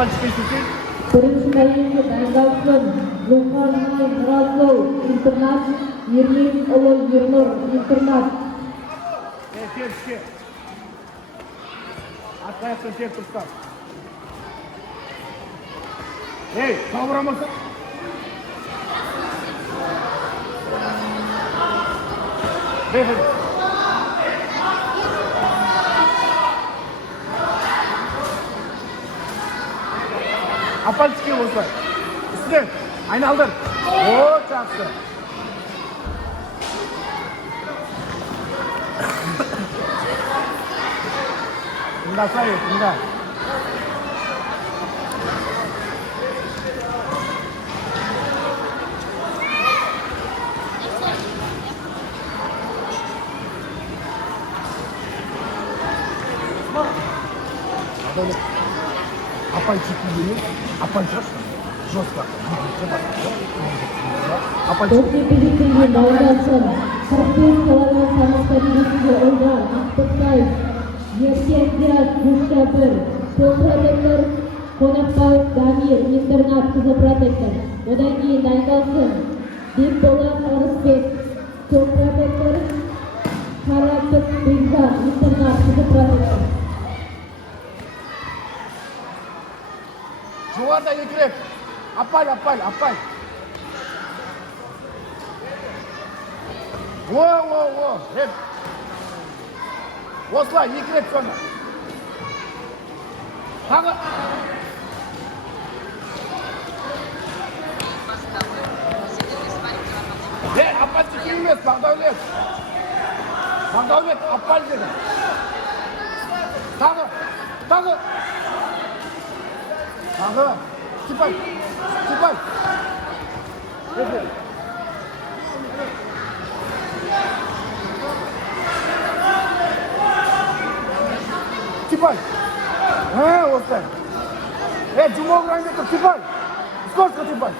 Апанчик естесең? Бірінші бәйгеге дайындалсын. Зұлқарнай Мұратзол интернат, Ерлинұлы Ернұр интернат. Теріске. Артқы аяқтан тер тұрыстан. Ей, сауырамасың? Бейфін. Апанчикке болса. Үстінен, айналдыр. О, жақсы. Тыңда сайы, тыңда. Апанчикке дейін, апанчик жостар. Допты билеттерге дайындалсын. 45 килограмм салмақ дәрежесінде Олжан Ақтықбаев, Еркендер Гүшәбір, Сол протектор Қонақбаев Дамир интернат қызы протектор. Одан кейін дайындалсын. Бекболат Арысбек, Сол протектор Қаратып Бекзат интернат қызы протектор. Жоғарда екірек. Апай. О, реп. Осылай, екірек соны. Тағы. Апанчик емес, Бағдаулет. Бағдаулет, апай деді. Тағы. Степан. Степан. Осылай. Жұмоғыран кетіп, Степан. Сколько, Степан?